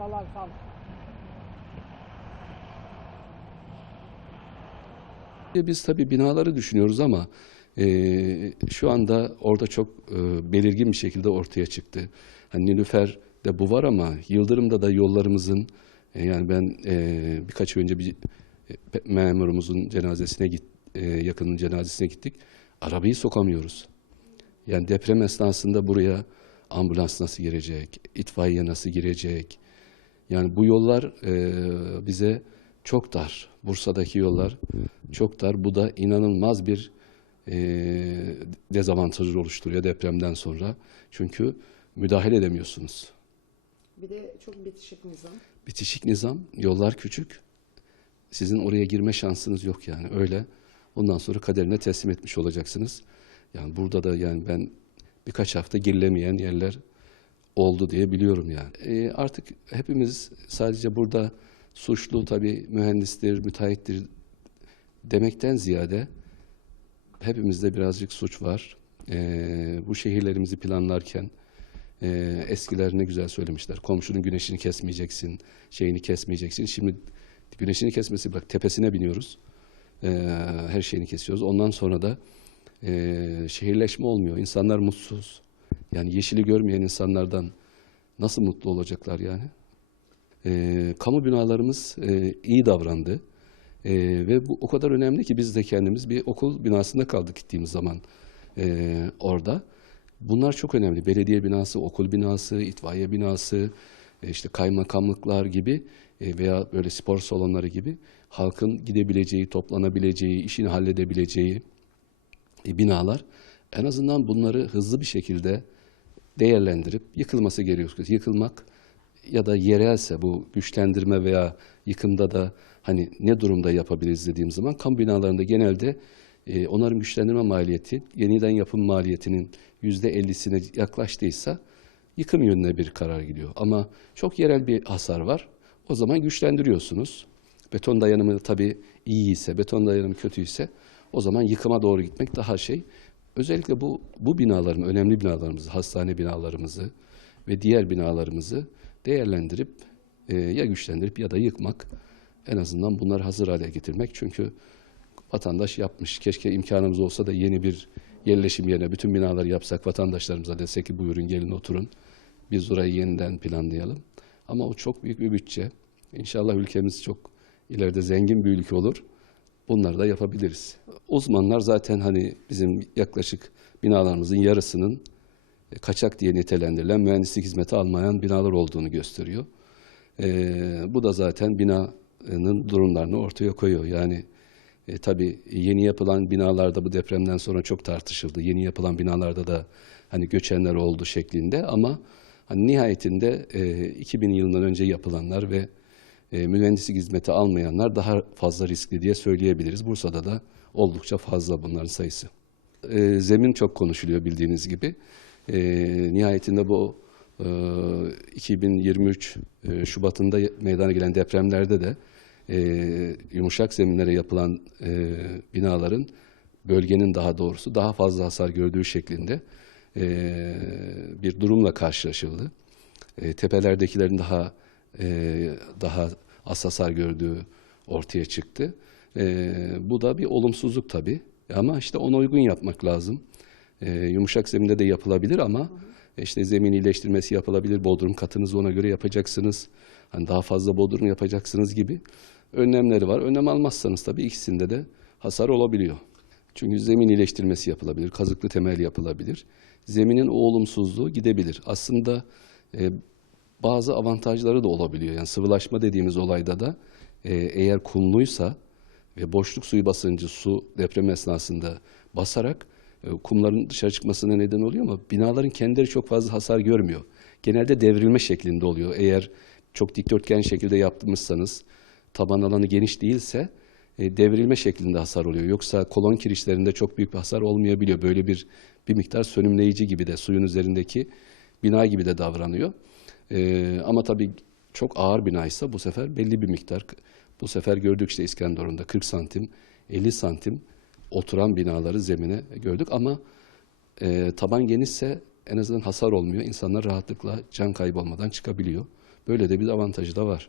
Abi sağ ol. E, Biz tabii binaları düşünüyoruz ama e, şu anda orada çok e, belirgin bir şekilde ortaya çıktı. Hani Nilüfer'de bu var ama Yıldırım'da da yollarımızın e, yani ben e, birkaç önce bir e, memurumuzun cenazesine git e, yakının cenazesine gittik. Arabayı sokamıyoruz. Yani deprem esnasında buraya ambulans nasıl girecek, itfaiye nasıl girecek? Yani bu yollar e, bize çok dar. Bursa'daki yollar çok dar. Bu da inanılmaz bir e, dezavantajı oluşturuyor depremden sonra. Çünkü müdahale edemiyorsunuz. Bir de çok bitişik nizam. Bitişik nizam, yollar küçük. Sizin oraya girme şansınız yok yani öyle. Ondan sonra kaderine teslim etmiş olacaksınız. Yani burada da yani ben birkaç hafta girilemeyen yerler oldu diye biliyorum yani. E, artık hepimiz sadece burada suçlu tabii mühendistir, müteahhittir demekten ziyade hepimizde birazcık suç var. E, bu şehirlerimizi planlarken e, eskiler ne güzel söylemişler. Komşunun güneşini kesmeyeceksin, şeyini kesmeyeceksin. Şimdi güneşini kesmesi bırak tepesine biniyoruz. E, her şeyini kesiyoruz. Ondan sonra da e, şehirleşme olmuyor. İnsanlar mutsuz. Yani yeşili görmeyen insanlardan nasıl mutlu olacaklar yani? E, kamu binalarımız e, iyi davrandı. E, ve bu o kadar önemli ki biz de kendimiz bir okul binasında kaldık gittiğimiz zaman e, orada. Bunlar çok önemli. Belediye binası, okul binası, itfaiye binası, e, işte kaymakamlıklar gibi e, veya böyle spor salonları gibi halkın gidebileceği, toplanabileceği, işini halledebileceği e, binalar en azından bunları hızlı bir şekilde değerlendirip yıkılması gerekiyor. Yıkılmak ya da yerelse bu güçlendirme veya yıkımda da hani ne durumda yapabiliriz dediğim zaman kamu binalarında genelde e, onarım güçlendirme maliyeti yeniden yapım maliyetinin yüzde ellisine yaklaştıysa yıkım yönüne bir karar gidiyor. Ama çok yerel bir hasar var. O zaman güçlendiriyorsunuz. Beton dayanımı tabii iyi ise, beton dayanımı kötüyse o zaman yıkıma doğru gitmek daha şey. Özellikle bu bu binaların, önemli binalarımızı, hastane binalarımızı ve diğer binalarımızı değerlendirip e, ya güçlendirip ya da yıkmak en azından bunları hazır hale getirmek. Çünkü vatandaş yapmış. Keşke imkanımız olsa da yeni bir yerleşim yerine bütün binaları yapsak vatandaşlarımıza desek ki buyurun gelin oturun. Biz orayı yeniden planlayalım. Ama o çok büyük bir bütçe. İnşallah ülkemiz çok ileride zengin bir ülke olur. Bunları da yapabiliriz. Uzmanlar zaten hani bizim yaklaşık binalarımızın yarısının e, kaçak diye nitelendirilen mühendislik hizmeti almayan binalar olduğunu gösteriyor. Ee, bu da zaten binanın durumlarını ortaya koyuyor. Yani e, tabii yeni yapılan binalarda bu depremden sonra çok tartışıldı. Yeni yapılan binalarda da hani göçenler oldu şeklinde ama hani nihayetinde e, 2000 yılından önce yapılanlar ve e, mühendislik hizmeti almayanlar daha fazla riskli diye söyleyebiliriz. Bursa'da da oldukça fazla bunların sayısı. E, zemin çok konuşuluyor bildiğiniz gibi. E, nihayetinde bu e, 2023 e, Şubat'ında meydana gelen depremlerde de e, yumuşak zeminlere yapılan e, binaların bölgenin daha doğrusu daha fazla hasar gördüğü şeklinde e, bir durumla karşılaşıldı. E, tepelerdekilerin daha e, daha az hasar gördüğü ortaya çıktı. E, bu da bir olumsuzluk tabii. Ama işte ona uygun yapmak lazım. E, yumuşak zeminde de yapılabilir ama işte zemin iyileştirmesi yapılabilir. Bodrum katınızı ona göre yapacaksınız. Hani daha fazla bodrum yapacaksınız gibi önlemleri var. Önlem almazsanız tabii ikisinde de hasar olabiliyor. Çünkü zemin iyileştirmesi yapılabilir, kazıklı temel yapılabilir. Zeminin o olumsuzluğu gidebilir. Aslında e, bazı avantajları da olabiliyor. Yani sıvılaşma dediğimiz olayda da e, eğer kumluysa ve boşluk suyu basıncı su deprem esnasında basarak e, kumların dışarı çıkmasına neden oluyor ama binaların kendileri çok fazla hasar görmüyor. Genelde devrilme şeklinde oluyor. Eğer çok dikdörtgen şekilde yapmışsanız taban alanı geniş değilse e, devrilme şeklinde hasar oluyor. Yoksa kolon kirişlerinde çok büyük bir hasar olmayabiliyor. Böyle bir bir miktar sönümleyici gibi de suyun üzerindeki bina gibi de davranıyor. E, ama tabii çok ağır binaysa bu sefer belli bir miktar. Bu sefer gördük işte İskenderun'da 40 santim, 50 santim oturan binaları zemine gördük ama e, taban genişse en azından hasar olmuyor. İnsanlar rahatlıkla can kaybı olmadan çıkabiliyor. Böyle de bir avantajı da var.